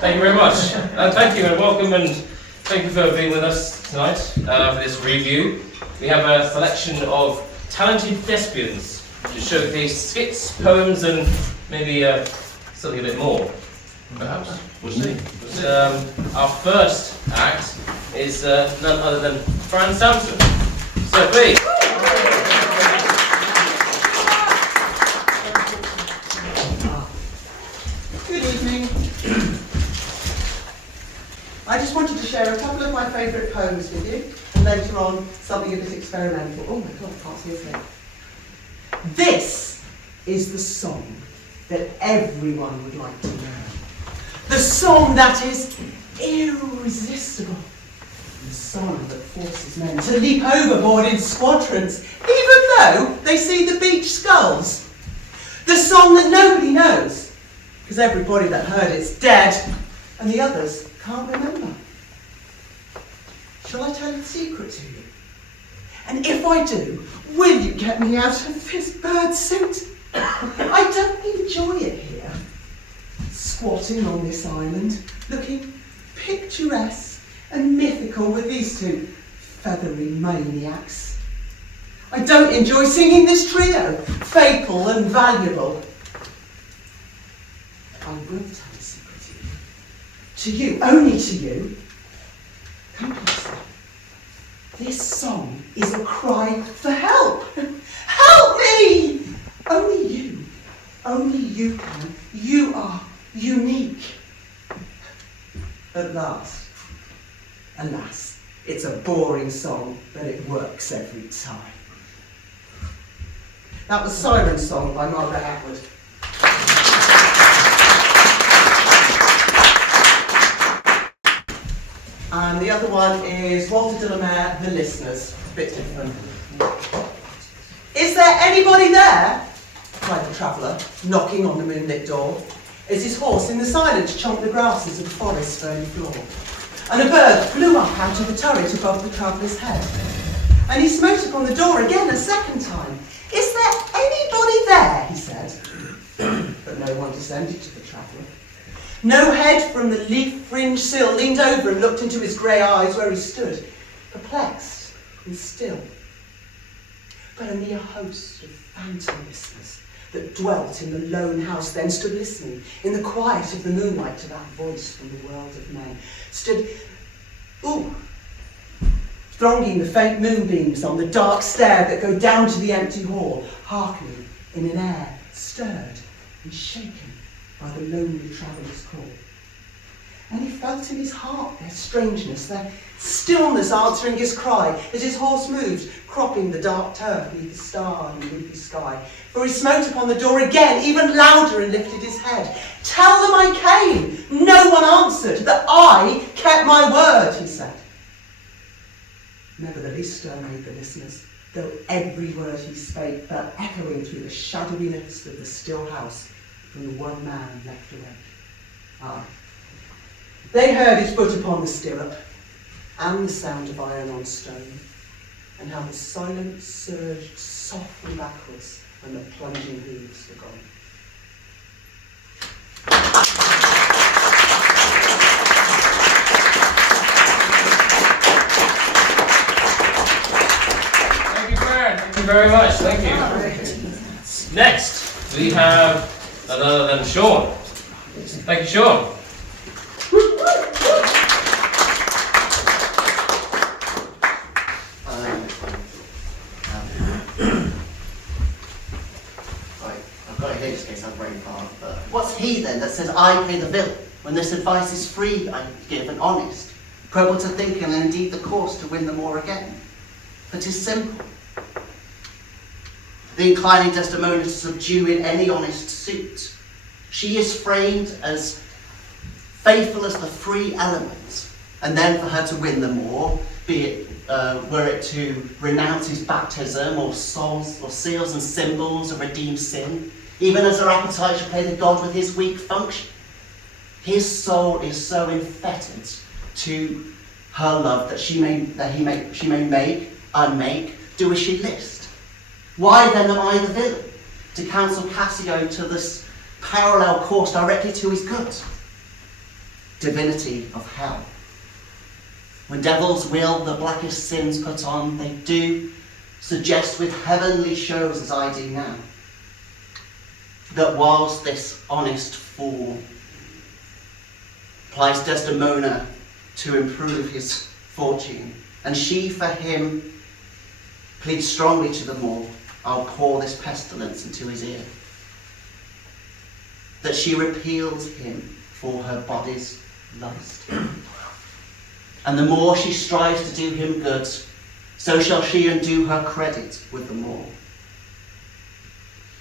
Thank you very much. Thank you and welcome, and thank you for being with us tonight for this review. We have a selection of talented thespians to showcase skits, poems, and maybe something a bit more. Perhaps. We'll see. Our first act is none other than Fran Sampson. So please. Good evening. I just wanted to share a couple of my favourite poems with you, and later on something a bit experimental. Oh my God, I can't see his name. This is the song that everyone would like to know. The song that is irresistible. The song that forces men to leap overboard in squadrons, even though they see the beach skulls. The song that nobody knows, because everybody that heard it's dead, and the others can't remember. Shall I tell the secret to you? And if I do, will you get me out of this bird suit? I don't enjoy it here. Squatting on this island, looking picturesque and mythical with these two feathery maniacs. I don't enjoy singing this trio, fatal and valuable. I will tell a secret to you, only to you. Come closer. This song is a cry for help. Help me! Only you can. You are unique. At last, alas, it's a boring song, but it works every time. That was Siren Song by Margaret Atwood. And the other one is Walter de la Mare, The Listeners. A bit different. Is there anybody there? Cried the traveller, knocking on the moonlit door, as his horse in the silence chomped the grasses of the forest's ferny floor. And a bird flew up out of the turret above the traveller's head. And he smote upon the door again a second time. Is there anybody there? He said. But no one descended to the traveller. No head from the leaf-fringed sill leaned over and looked into his grey eyes where he stood, perplexed and still. But a mere host of phantom listeners that dwelt in the lone house then stood listening in the quiet of the moonlight to that voice from the world of men. Stood, thronging the faint moonbeams on the dark stair that go down to the empty hall, hearkening in an air stirred and shaken by the lonely traveller's call. And he felt in his heart their strangeness, their stillness answering his cry as his horse moved, cropping the dark turf beneath the star and leafy sky. For he smote upon the door again, even louder, and lifted his head. Tell them I came. No one answered, that I kept my word, he said. Never the least stir made the listeners, though every word he spake fell echoing through the shadowiness of the still house from the one man left awake. They heard his foot upon the stirrup, and the sound of iron on stone, and how the silence surged softly backwards when the plunging hooves were gone. Thank you, Fran. Thank you very much. Thank you. Next, we have none other than Sean. Thank you, Sean. What's he then that says I pay the bill, when this advice is free, I give and honest, probable to think and indeed the course to win them o'er again? For 'tis simple. The inclining Desdemona to subdue in any honest suit. She is framed as faithful as the free elements, and then for her to win them o'er, be it were it to renounce his baptism or souls or seals and symbols of redeemed sin, even as her appetite should play the god with his weak function. His soul is so infettered to her love that she may make, unmake, do as she list. Why then am I the villain to counsel Cassio to this parallel course directly to his good? Divinity of hell. When devils will the blackest sins put on, they do suggest with heavenly shows, as I do now, that whilst this honest fool plies Desdemona to improve his fortune, and she for him pleads strongly to the Moor, I'll pour this pestilence into his ear, that she repeals him for her body's lust. And the more she strives to do him good, so shall she undo her credit with the Moor.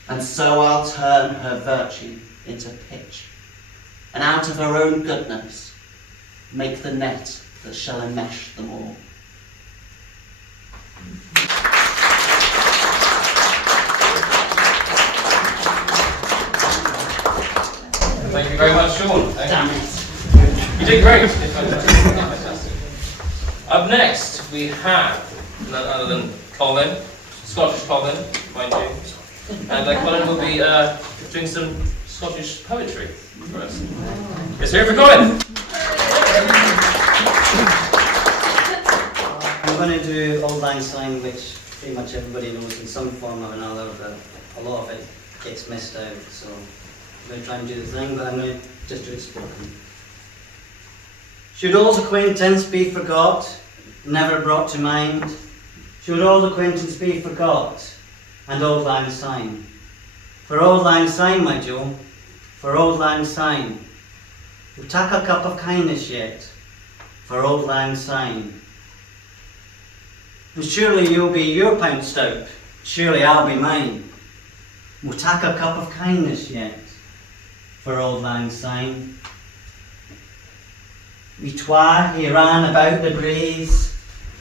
And so I'll turn her virtue into pitch, and out of her own goodness make the net that shall enmesh them all. Thank you very much, Sean. Damn it. You did great. Fantastic. Up next, we have none other than Colin, Scottish Colin, mind you. And Colin will be doing some Scottish poetry for us. Let's hear it for Colin. I'm going to do Old Lang Syne, which pretty much everybody knows in some form or another, but a lot of it gets missed out, so I'm going to try and do the thing, but I'm going to just do it spoken. Should old acquaintance be forgot, never brought to mind? Should old acquaintance be forgot, and Old Lang Syne? For Old Lang Syne, my Joe, for Old Lang Syne. We'll tak a cup of kindness yet, for Old Lang Syne. And surely you'll be your pint stout, surely I'll be mine. We'll tak a cup of kindness yet, for Old Lang Syne. We twa, he ran about the breeze,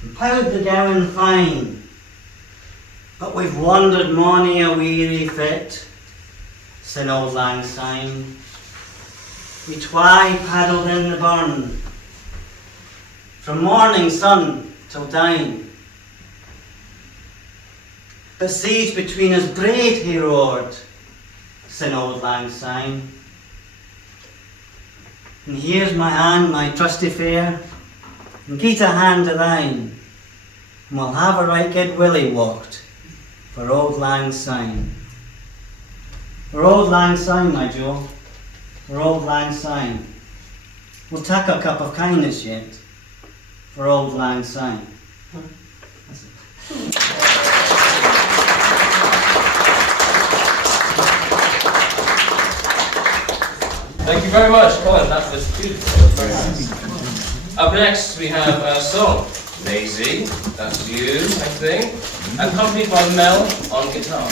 and ploughed the gowan fine. But we've wandered mony a weary fit, sin Old Lang Syne. We twa paddled in the burn, from morning sun till dine. But siege between us braid he roared, sin Old Lang Syne. And here's my hand, my trusty fair, and gi't a hand to thine, and we'll have a right good willie walked for Old Lang Syne. For Old Lang Syne, my Joe, for Old Lang Syne. We'll tak a cup of kindness yet, for Old Lang Syne. Thank you very much, Colin. That was beautiful. Very nice. Up next, we have a song. Daisy, that's you, I think. Accompanied by Mel on guitar.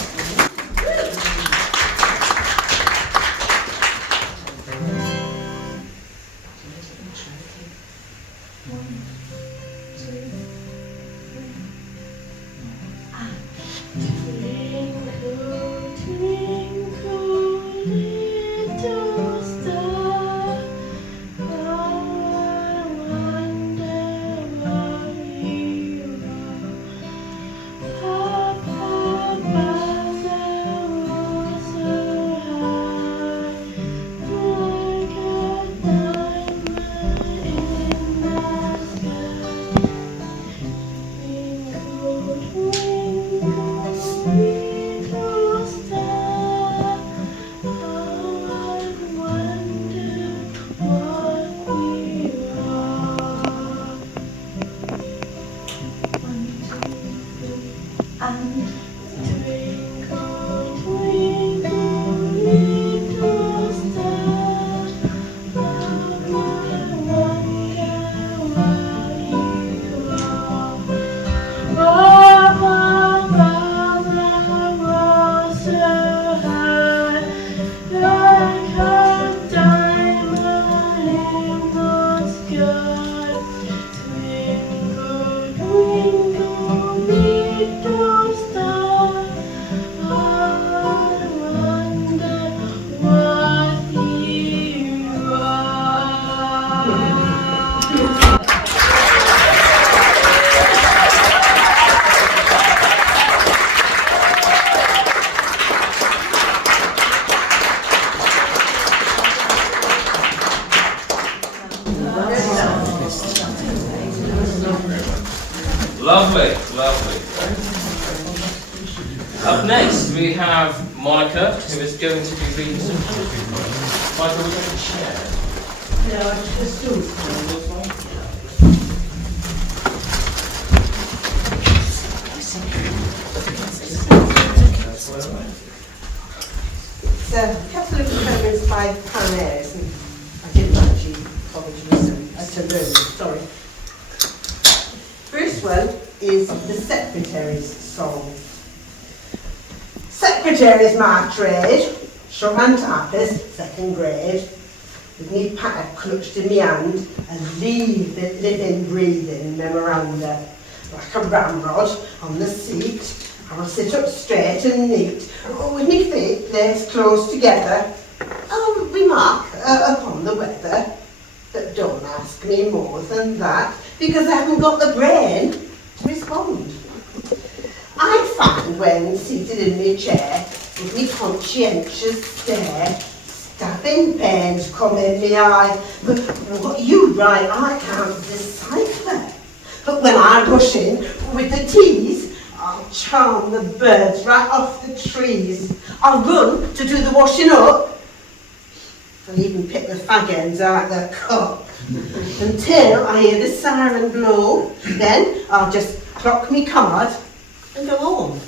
Up next, we have Monica, who is going to be reading some poetry for us. Monica, would you like to share? No, I just do. It's a couple of poems by Pioneers, and I didn't actually bother to listen. I turned over, sorry. First one is the Secretary's Song. Secretary's my trade, shorthand typist, second grade, with me patter clutched in my hand and living, breathing memoranda. Like a ramrod on the seat, I'll sit up straight and neat, with me feet placed close together. I'll remark upon the weather, but don't ask me more than that, because I haven't got the brain to respond. I find when seated in my chair, with me conscientious stare, stabbing pains come in my eye, but what you write I can't decipher. But when I rush in with the teas, I'll charm the birds right off the trees. I'll run to do the washing up. I'll even pick the fag ends out the cup. Until I hear the siren blow, then I'll just clock me card and go home.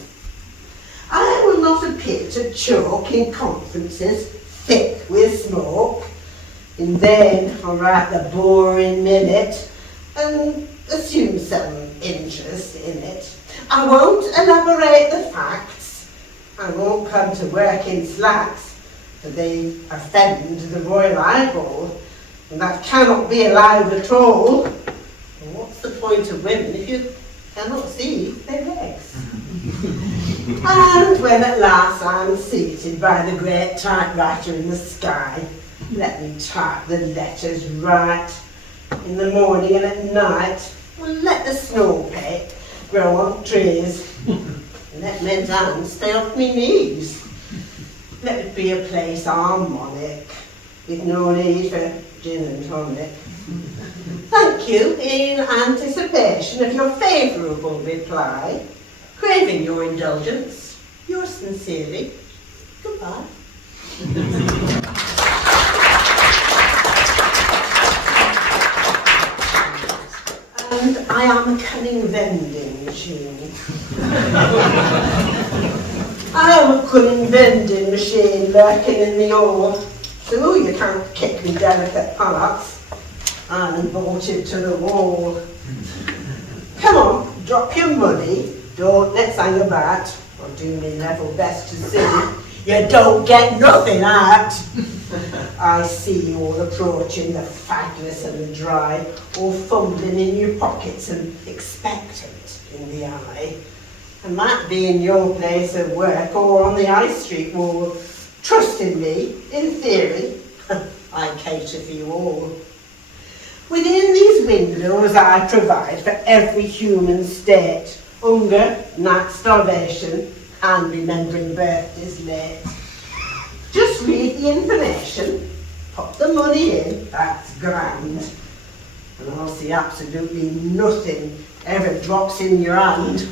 I will not appear to choke in conferences thick with smoke. In vain I'll write the boring minute and assume some interest in it. I won't elaborate the facts. I won't come to work in slacks, for they offend the royal eyeball, and that cannot be allowed at all. And what's the point of women if you cannot see their legs? And when at last I'm seated by the great typewriter in the sky, let me type the letters right. In the morning and at night, well, let the snow peck grow on trees. Let men's hands stay off me knees. Let it be a place harmonic, with no need for gin and tonic. Thank you in anticipation of your favourable reply. Craving your indulgence, yours sincerely. Goodbye. And I am a cunning vending machine. I am a cunning vending machine lurking in the ore. So you can't kick me delicate parts. I'm bolted to the wall. Come on, drop your money. Don't let's hang about, or do me level best to see. You don't get nothing out. I see you all approaching the fagless and the dry, all fumbling in your pockets and expectant in the eye. And that be in your place of work or on the high street wall. Trust in me, in theory, I cater for you all. Within these windows I provide for every human state. Hunger, night starvation, and remembering birthdays late. Just read the information, pop the money in, that's grand. And I'll see absolutely nothing ever drops in your hand.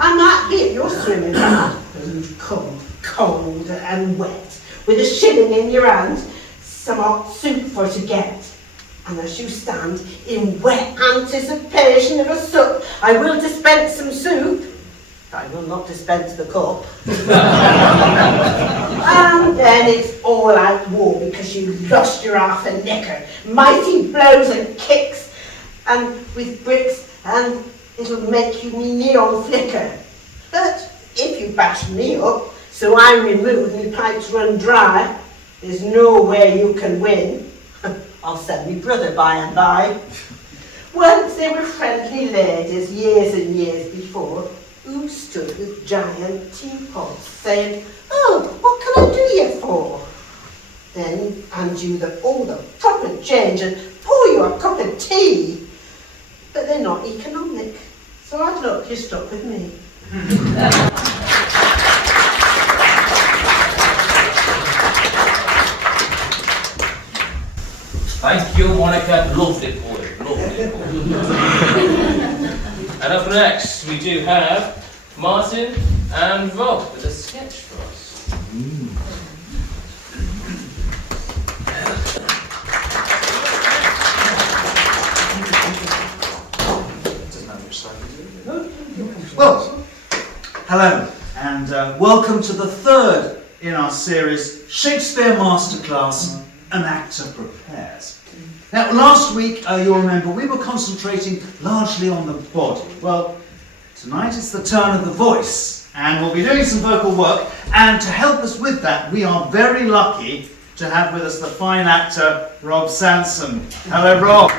I might be at your swimming pool, and you've come cold and wet, with a shilling in your hand, some hot soup for to get. And as you stand in wet anticipation of a sup, I will dispense some soup. I will not dispense the cup. And then it's all out war because you lost your half a knicker. Mighty blows and kicks, and with bricks, and it'll make you me neon flicker. But if you bash me up, so I remove me pipes run dry, there's no way you can win. I'll send me brother by and by. Once there were friendly ladies years and years before who stood with giant teapots saying, "Oh, what can I do you for?" Then hand you all the proper change and pour you a cup of tea. But they're not economic, so I'd look, you're stuck with me. Thank you, Monica. Lovely poem. Lovely poem. And up next, we do have Martin And Rob with a sketch for us. Well, hello, and welcome to the third in our series, Shakespeare Masterclass, An Actor Prepares. Now, last week, you'll remember, we were concentrating largely on the body. Well, tonight it's the turn of the voice, and we'll be doing some vocal work, and to help us with that, we are very lucky to have with us the fine actor, Rob Sansom. Hello, Rob.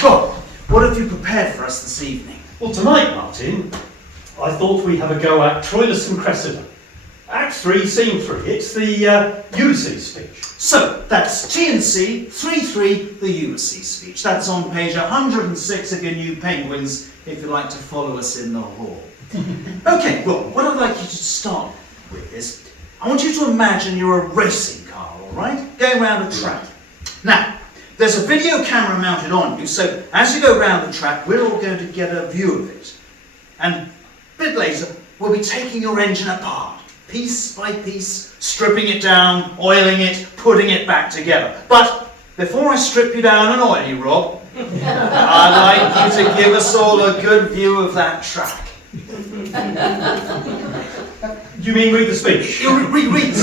Rob, what have you prepared for us this evening? Well, tonight, Martin, I thought we'd have a go at Troilus and Cressida. Act 3, Scene 3. It's the Ulysses speech. So, that's T&C 3-3, the Ulysses speech. That's on page 106 of your new Penguins, if you'd like to follow us in the hall. Okay, Rob, what I'd like you to start with is, I want you to imagine you're a racing car, all right? Going around a track. Now, there's a video camera mounted on you, so as you go round the track, we're all going to get a view of it. And a bit later, we'll be taking your engine apart, piece by piece, stripping it down, oiling it, putting it back together. But before I strip you down and oil you, Rob, I'd like you to give us all a good view of that track. You mean read the speech? You read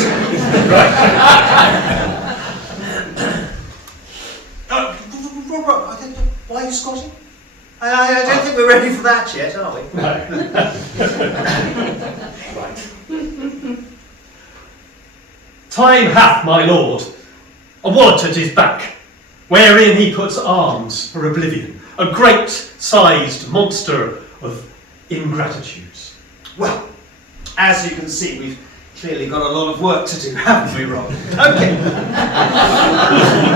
Right. Rob, why are you squatting? I don't think we're ready for that yet, are we? Right. Time hath, my lord, a wallet at his back, wherein he puts arms for oblivion, a great-sized monster of ingratitudes. Well, as you can see, we've clearly got a lot of work to do, haven't we, Rob? Okay.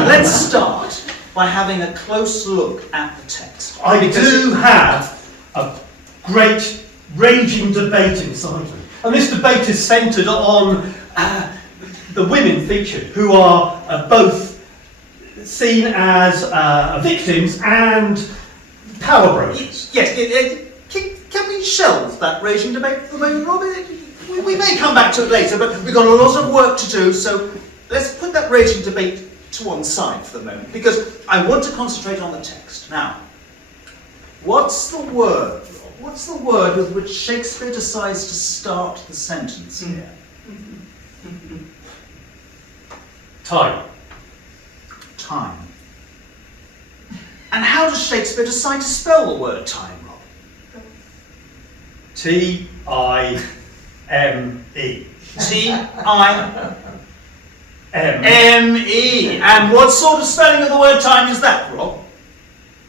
Let's start by having a close look at the text. I do have a great raging debate inside me. And this debate is centred on the women featured, who are both seen as victims and power brokers. Yes, can we shelve that raging debate for the moment, Rob? We may come back to it later, but we've got a lot of work to do, so let's put that raging debate to one side for the moment, because I want to concentrate on the text. Now, what's the word, Rob? What's the word with which Shakespeare decides to start the sentence here? Time. Time. And how does Shakespeare decide to spell the word time, Rob? T-I-M-E. T-I-M-E. And what sort of spelling of the word time is that, Rob?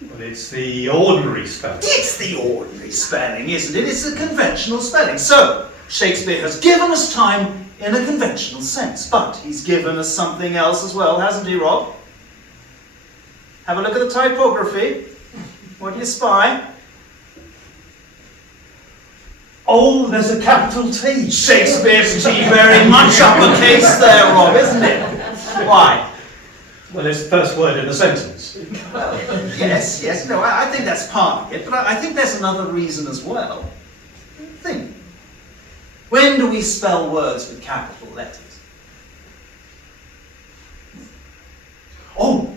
Well, it's the ordinary spelling. It's the ordinary spelling, isn't it? It's a conventional spelling. So, Shakespeare has given us time in a conventional sense, but he's given us something else as well, hasn't he, Rob? Have a look at the typography. What do you spy? Oh, there's a capital T. Shakespeare's T very much uppercase there, Rob, isn't it? Why? Well, it's the first word in a sentence. Yes, no, I think that's part of it, but I think there's another reason as well. Think. When do we spell words with capital letters? Oh,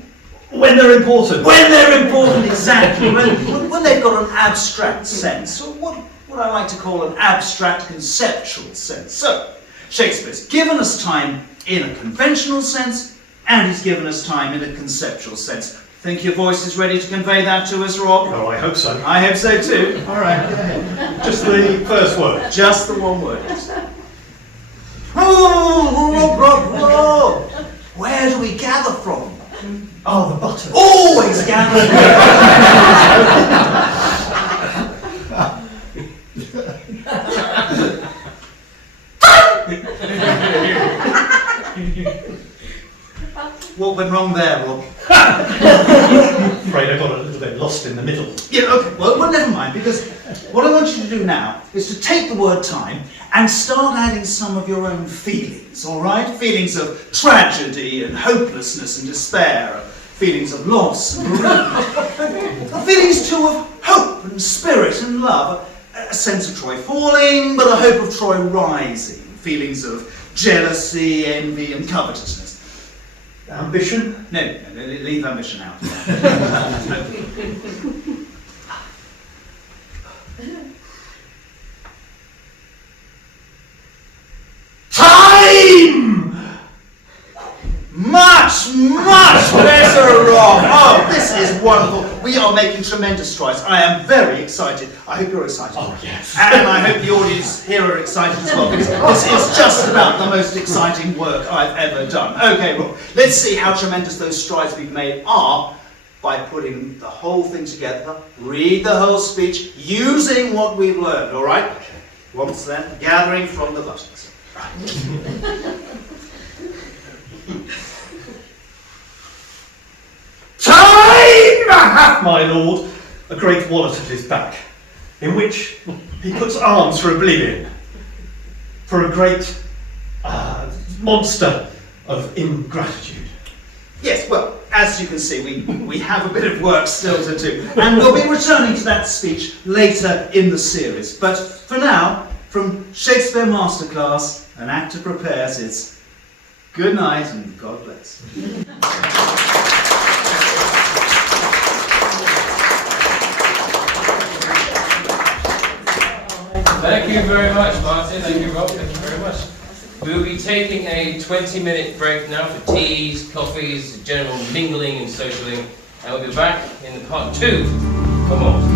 when they're important. When they're important, exactly. When they've got an abstract sense, or what I like to call an abstract conceptual sense. So, Shakespeare's given us time in a conventional sense, and he's given us time in a conceptual sense. Think your voice is ready to convey that to us, Rob? Oh, I hope so. I hope so too. All right, go ahead. Just the first word. Just the one word. Rob! Where do we gather from? Oh, the butter. Always gather What went wrong there, Rob? I'm afraid I got a little bit lost in the middle. Yeah, okay, well, never mind, because what I want you to do now is to take the word time and start adding some of your own feelings, all right? Feelings of tragedy and hopelessness and despair, feelings of loss and bereavement, feelings too of hope hope and spirit and love, a sense of Troy falling, but a hope of Troy rising, feelings of jealousy, envy, and covetousness. Ambition? No, leave ambition out. Time! Much better, Rob! Oh, this is wonderful. We are making tremendous strides. I am very excited. I hope you're excited. Oh, yes. And I hope the audience here are excited as well, because this is just about the most exciting work I've ever done. Okay, Rob, let's see how tremendous those strides we've made are by putting the whole thing together. Read the whole speech using what we've learned, all right? Once then, gathering from the buttons. Time hath my lord a great wallet at his back, in which he puts arms for oblivion, for a great monster of ingratitude. Yes, well, as you can see, we have a bit of work still to do, and we'll be returning to that speech later in the series. But for now, from Shakespeare Masterclass, an actor prepares, it's good night and God bless. Thank you very much, Martin. Thank you, Rob. Thank you very much. We'll be taking a 20-minute break now for teas, coffees, general mingling and socialing, and we'll be back in part 2 for more.